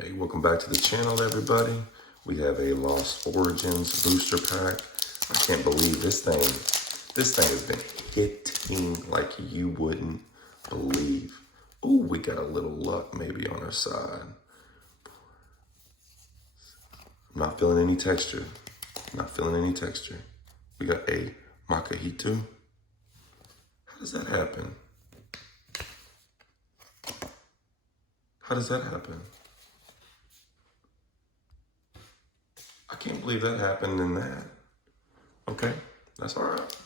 Hey, welcome back to the channel, everybody. We have a Lost Origins booster pack. I can't believe this thing has been hitting like you wouldn't believe. Ooh, we got a little luck maybe on our side. I'm not feeling any texture. Not feeling any texture. We got a Makahito. How does that happen? How does that happen? I can't believe that happened in that. Okay, that's all right.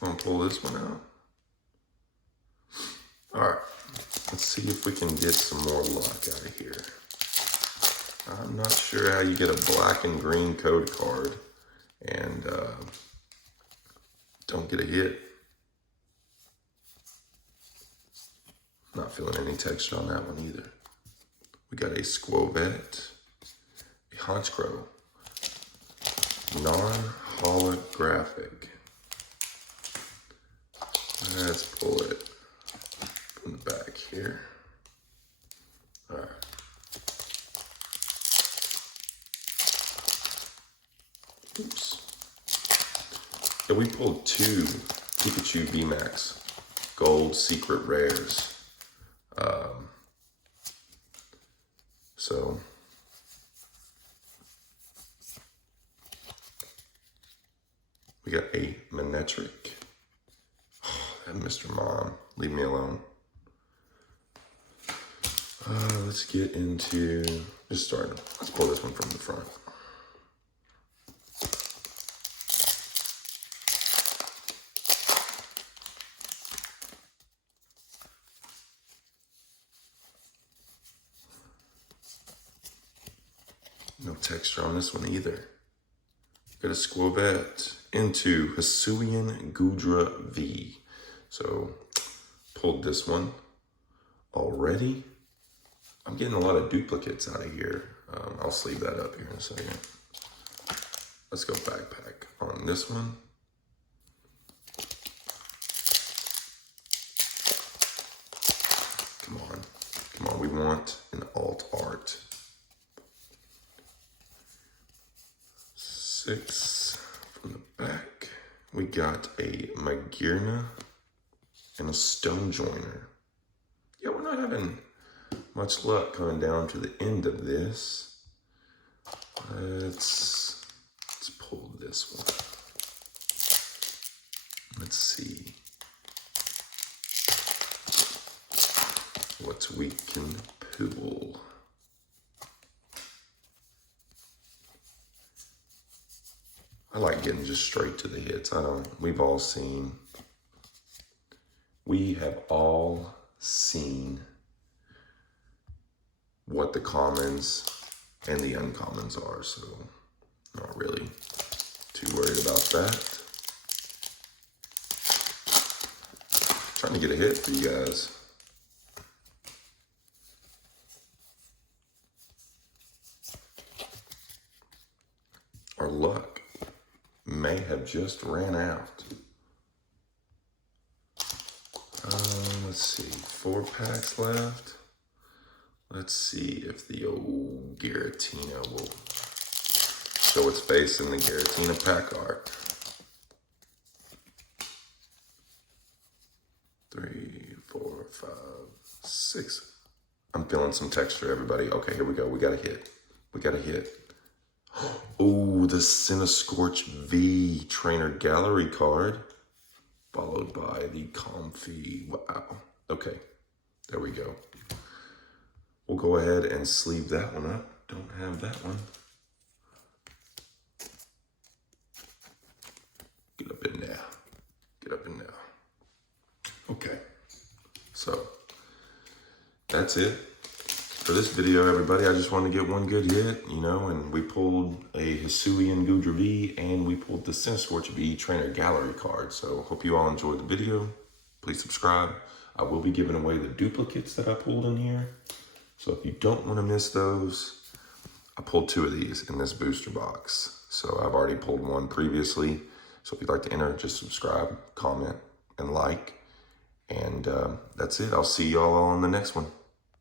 I'm gonna pull this one out. All right, let's see if we can get some more luck out of here. I'm not sure how you get a black and green code card and don't get a hit. Not feeling any texture on that one either. We got a Squovette, a Honchkrow, non-holographic. Let's pull it from the back here. All right. Oops. Yeah, we pulled two Pikachu VMAX Gold Secret Rares. So we got a Manectric. Oh, that Mr. Mom, leave me alone. Let's get into, let's pull this one from the front. No texture on this one either. Got a Squovette into Hisuian Gudra V. So, pulled this one already. I'm getting a lot of duplicates out of here. I'll sleeve that up here in a second. Let's go backpack on this one. Come on, we want an alt art. 6 from the back. We got a Magearna and a Stone Joiner. Yeah, we're not having much luck coming down to the end of this. Let's pull this one. Let's see what we can pull. I like getting just straight to the hits. We have all seen what the commons and the uncommons are, so not really too worried about that. Trying to get a hit for you guys. Our luck may have just ran out. Let's see, 4 packs left. Let's see if the old Giratina will show its face in the Giratina pack art. 3, 4, 5, 6. I'm feeling some texture, everybody. Okay, here we go. We got a hit. We got a hit. Oh, the Cinescorch V Trainer Gallery card, followed by the Comfy. Wow. Okay, there we go. We'll go ahead and sleeve that one up. Don't have that one. Get up in there. Get up in there. Okay, so that's it for this video, everybody. I just wanted to get one good hit, and we pulled a Hisuian Gudra V and we pulled the Cinescorch V Trainer Gallery card. So hope you all enjoyed the video. Please subscribe. I will be giving away the duplicates that I pulled in here. So if you don't want to miss those, I pulled 2 of these in this booster box. So I've already pulled one previously. So if you'd like to enter, just subscribe, comment, and like. And that's it. I'll see y'all on the next one.